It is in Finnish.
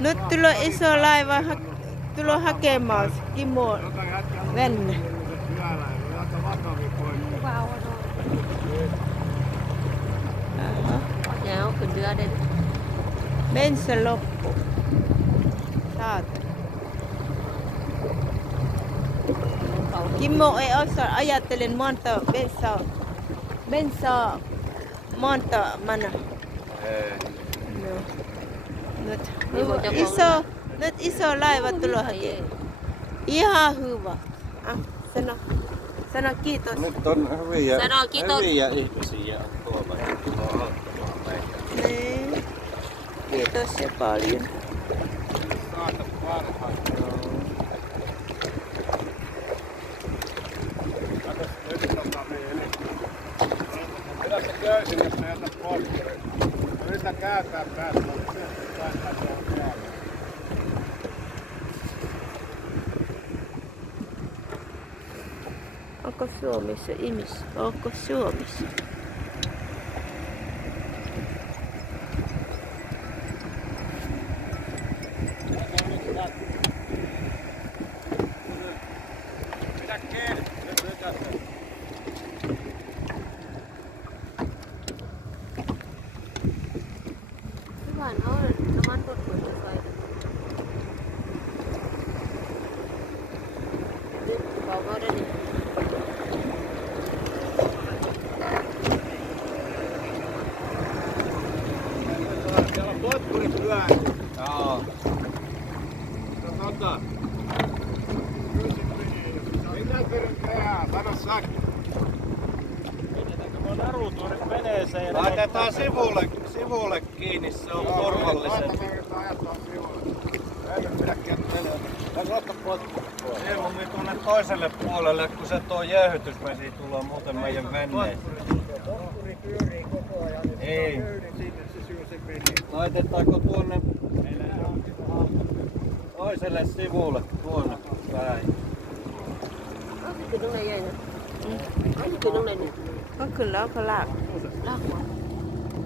Nyt tulee iso laiva tulo hakemaan Kimmo venne. Dạ, khuyên đưa đây. Bensa loppu. Saat. Kimmo ei osaa ajattelen monta bensa monta mana. No. Nyt iso laiva tulo hakemaan. Ihan hyvä. Sano kiitos. Nyt on hyviä, Sano kiitos. hyviä ihmisiä tuolla. Niin. Kiitos ja paljon. Saata parhaat. Pidätte köysin, jos ne jätät polttoon. Yritä kääntää päästä. Onko Suomessa ihmisiä? Onko Suomessa? Pidä kiinni. Hyvä, no man tutkuista saida. Nyt kaukauden niin. Siellä on potkurit pyöriä. Joo. Katsotaan. Mitä pyrit tehdään? Sano säkki. Heitetäänkö me narut tuonne veneeseen ja Laitetaan sivulle kiinni, se on turvallisempi. Mieluummin tuonne toiselle puolelle, kun se tuo jäähytysvesi tulee muuten meidän veneeseen. Ei. Laitetaanko tuonne toiselle sivulle tuonne päin? Ainakin tuonne jäi. Ainakin tuonne nyt. On kyllä, onko läävä? Lahko.